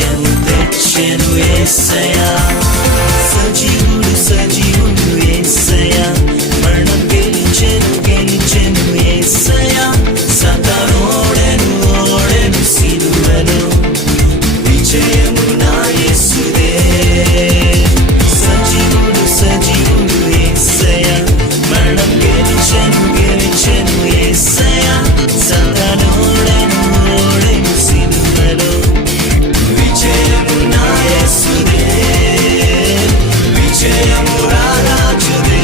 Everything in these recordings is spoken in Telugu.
విజయము తెచ్చెను యేసయ్యా. సజీవుడు సజీవుడు యేసయ్యా, మరణం గెలిచెను గెలిచెను యేసయ్యా. సాతానోడెను ఓడెను సిలువలో, విజయము నా యేసుదే. సజీవుడు సజీవుడు యేసయ్యా, మరణం గెలిచెను గెలిచెను యేసయ్యా. సాతానోడెను ఓడెను సిలువలో, విజయము నా యేసుదే. విజయము రారాజుదే.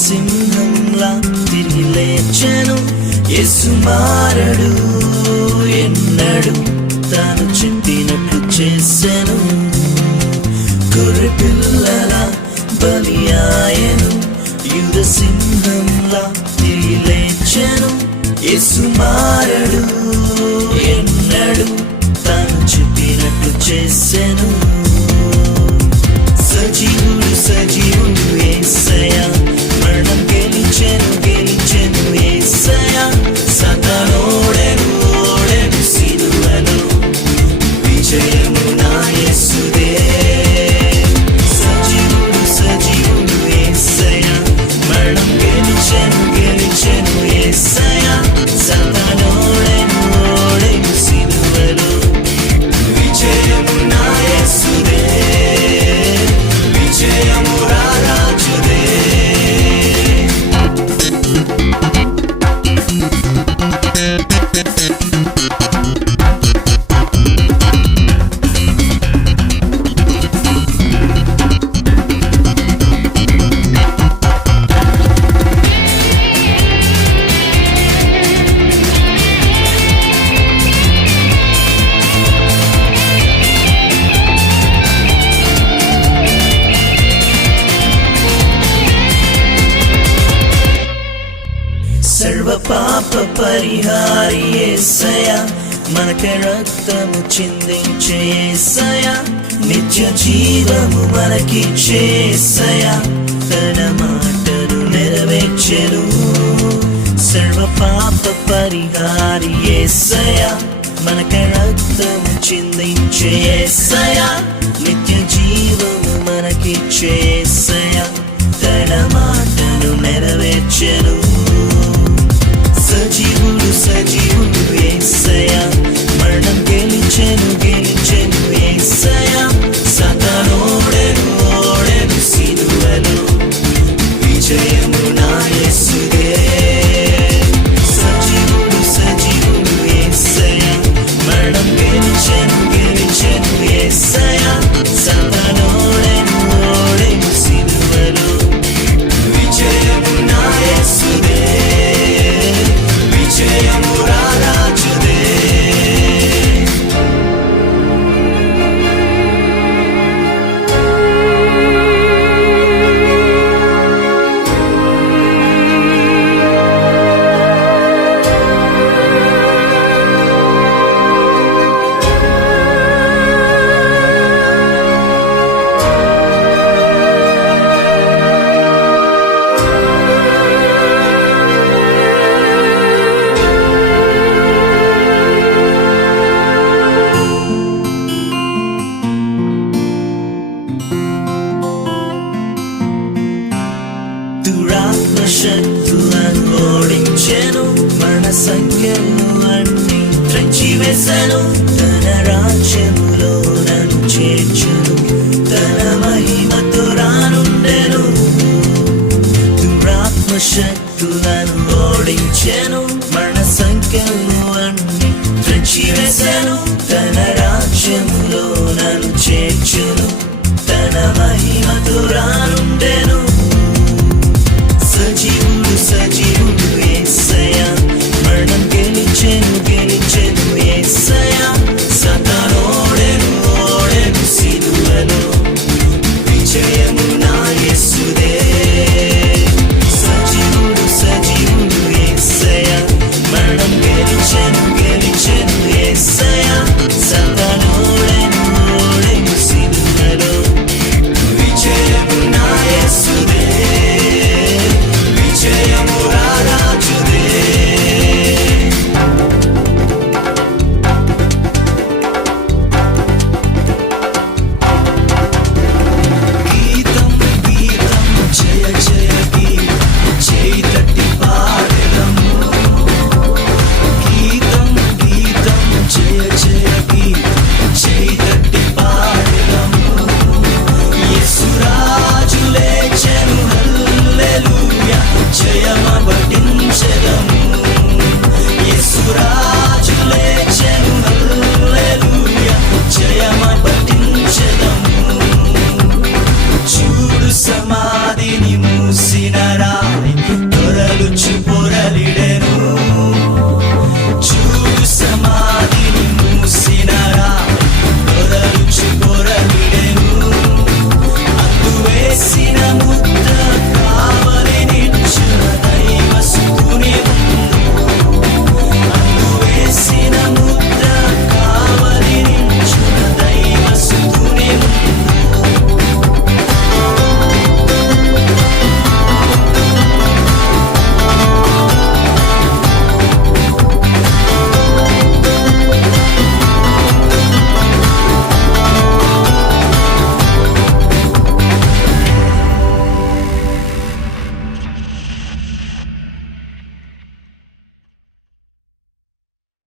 సింహంలా తిరిగి లేచెను. యేసు మారడు ఎన్నడు, తాను చెప్పినట్లు చేసెను. గొర్రె పిల్లల బలి ఆయను, యూద సింహంలా తిరిగి లేచెను. యేసు మారడు ఎన్నడు, తాను చెప్పినట్లు చేసెను. సజీవుడు సజీవుడు యేసయ్యా, మరణం గెలిచెను గెలిచెను యేసయ్యా. సాతానోడెను ఓడెను సిలువలో, విజయము నా యేసుదే. సజీవుడు సజీవుడు యేసయ్యా, మరణం గెలిచెను గెలిచెను యేసయ్యా. సాతానోడెను ఓడెను సిలువలో, విజయము నా యేసుదే. విజయము రారాజుదే. సర్వ పాప పరిహారి యేసయ్యా, మనకై రక్తము చిందించే యేసయ్యా. నిత్య జీవము మనకిచ్చే యేసయ్యా, తన మాటను నెరవేర్చెను. సర్వ పాప పరిహారి యేసయ్యా, మనకై రక్తము చిందించే యేసయ్యా. నిత్య జీవము మనకిచ్చే యేసయ్యా, తన మాటను నెరవేర్చెను. సజీవుడు సజీవుడు యేసయ్యా, మరణం గెలిచెను గెలిచెను యేసయ్యా. సాతానోడెను ఓడెను సిలువలో, విజయము నా యేసుదే. సజీవుడు సజీవుడు యేసయ్యా, మరణం గెలిచెను గెలిచెను యేసయ్యా. సాతానోడెను ఓడెను సిలువలో, విజయము నా యేసుదే. విజయము రారాజుదే. శక్తులను ఓడించెను, మన సంఖ్యలు అన్ని త్రెంచివేసెను. తన రాజ్యములో నన్ను చేర్చును, తన మహిమతో రానుండెను. దురాత్మ శక్తులను ఓడించెను, మన సంఖ్యలు అన్ని త్రెంచివేసెను. తన రాజ్యములో నన్ను చేర్చును, తన మహిమతో రానుండెను. సజీవుడు సజీవుడు యేసయ్యా, మరణం నిలిచెను